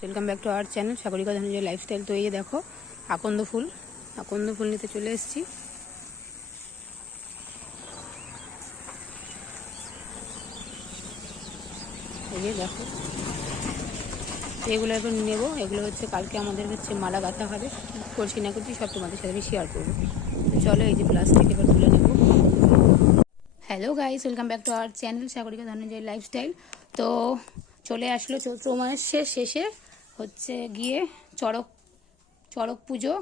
Welcome back to our channel Sagarika Dhananjay lifestyle. তো এই যে দেখো আকন্দ ফুল নিতে চলে এসেছি। এই যে দেখো এগুলো এবার নেবো। এগুলো হচ্ছে কালকে আমাদের হচ্ছে মালা গাঁথা হবে। করছি না করছি সব তোমাদের সাথে আমি শেয়ার করবো। তো চলো এই যে প্লাস্টিক এবার তুলে নেবো। Hello guys, welcome back to our channel Sagarika Dhananjay lifestyle. তো চলে আসলো চৈত্র মাসের শেষে হচ্ছে গিয়ে চড়ক পুজো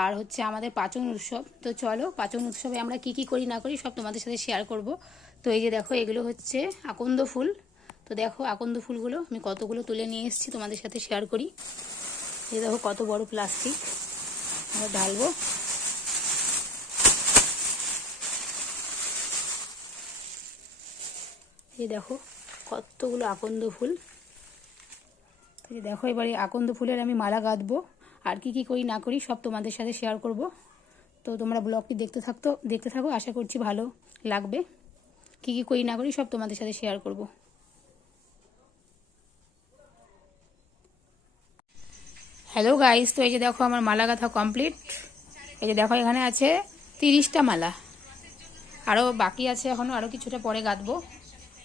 আর হচ্ছে আমাদের পাচন উৎসব। তো চলো পাচন উৎসবে আমরা কি কি করি না করি সব তোমাদের সাথে শেয়ার করব। তো এই যে দেখো এগুলো হচ্ছে আকন্দ ফুল। তো দেখো আকন্দ ফুলগুলো আমি কতগুলো তুলে নিয়ে এসেছি তোমাদের সাথে শেয়ার করি। এই দেখো কত বড় প্লাস্টিক আমরা ঢালবো। এই দেখো কতগুলো আকন্দ ফুল। দেখো এবারে আকন্দ ফুলের আমি মালা গাঁথবো আর কি কি করি না করি সব তোমাদের সাথে শেয়ার করব। তো তোমরা ব্লগটি দেখতে থাকো, আশা করছি ভালো লাগবে। কি কি করি না করি সব তোমাদের সাথে শেয়ার করব। হ্যালো গাইস, তো এই যে দেখো আমার মালা গাঁথা কমপ্লিট। এই যে দেখো এখানে আছে 30টা মালা, আরও বাকি আছে, এখনও আরও কিছুটা পরে গাঁথবো।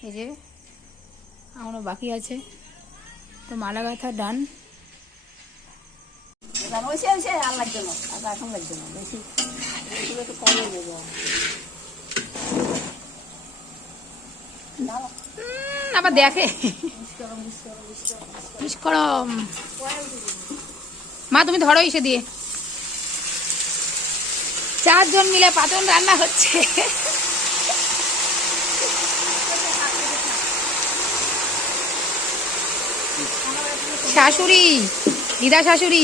এই যে এখনও বাকি আছে। তো মালা গাঁথা ডান। আবার দেখে মা, তুমি ধরো এসে দিয়ে। 4 জন মিলে পাচন রান্না হচ্ছে। শাশুড়ি, দিদা শাশুড়ি,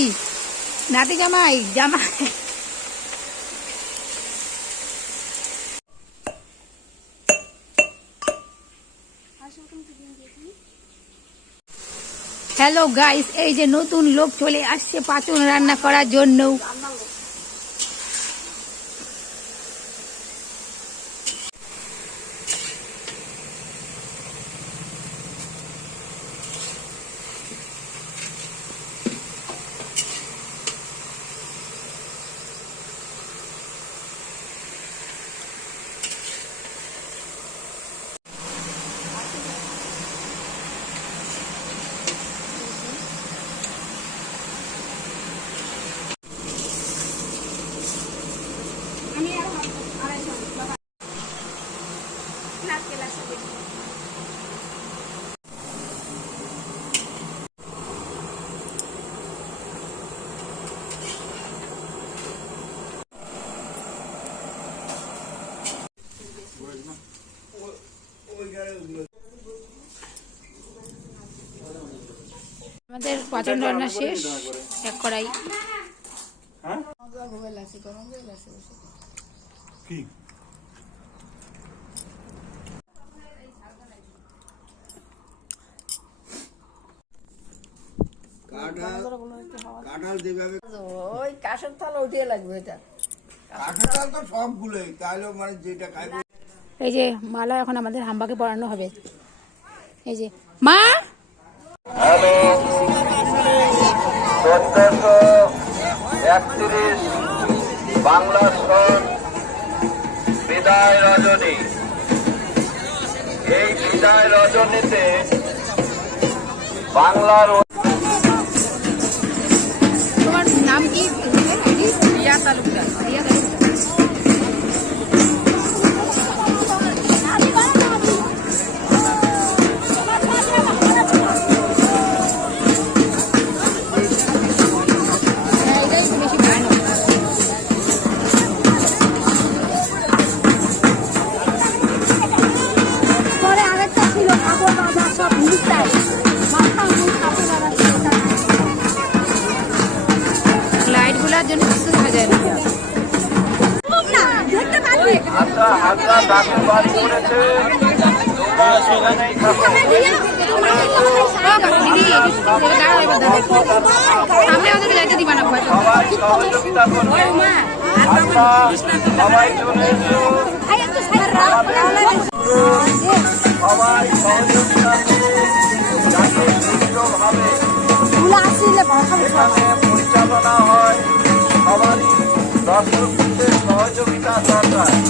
নাতি জামাই। হ্যালো গাইস, এই যে নতুন লোক চলে আসছে পাচন রান্না করার জন্য। আমাদের পাচন রান্না শেষ। এক কড়াই এই যে মালা এখন আমাদের হাম্বাকে পরানো হবে। এই যে মা, হ্যালো, 1431 বাংলা সন বিদায় রজনী। এই বিদায় রজনীতে বাংলার তোমার নাম কি? রিয়া তালুকদার। হাজরা দাখিল বাড়ি করেছে। সবাই সহযোগিতা করবে। সবাই চলে এসো। সবাই সহযোগিতা করবে যাতে সুন্দরভাবে এখানে পরিচালনা হয় সবারই দর্শকদের সহযোগিতা দরকার।